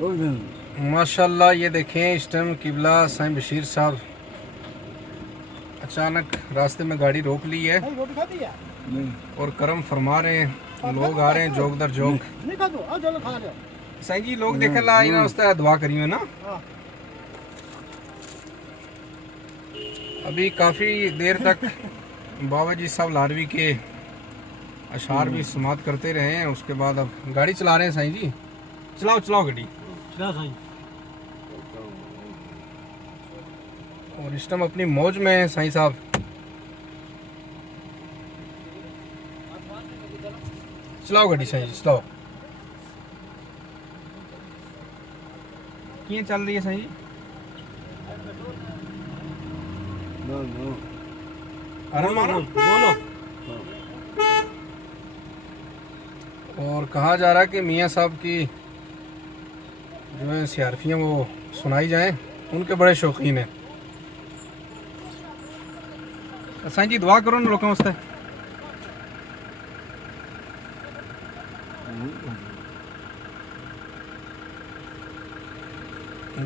माशाल्लाह ये देखें इस टाइम किबला साईं बशीर साहब अचानक रास्ते में गाड़ी रोक ली है और करम फरमा रहे हैं। लोग आ रहे हैं जोग दर जोग। साईं जी लोग देखे ला इन्हें उस तरह दुआ करी ना। अभी काफ़ी देर तक बाबा जी साहब लारवी के अशार भी समाप्त करते रहे हैं। उसके बाद अब गाड़ी चला रहे हैं साईं जी। चलाओ चलाओ गाड़ी और इस टाइम अपनी मौज में है साईं साहब। चलाओ गाड़ी साईं जी चलाओ। किए चल रही है साईं जी? बोलो। और कहा जा रहा है कि मियाँ साहब की जो है सियारफियाँ वो सुनाई जाएं, उनके बड़े शौकीन हैं। साईं जी दुआ करो ना लोगों वास्ते।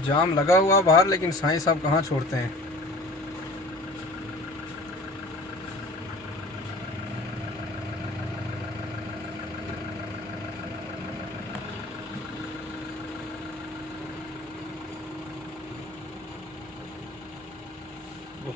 जाम लगा हुआ बाहर लेकिन साईं साहब कहाँ छोड़ते हैं।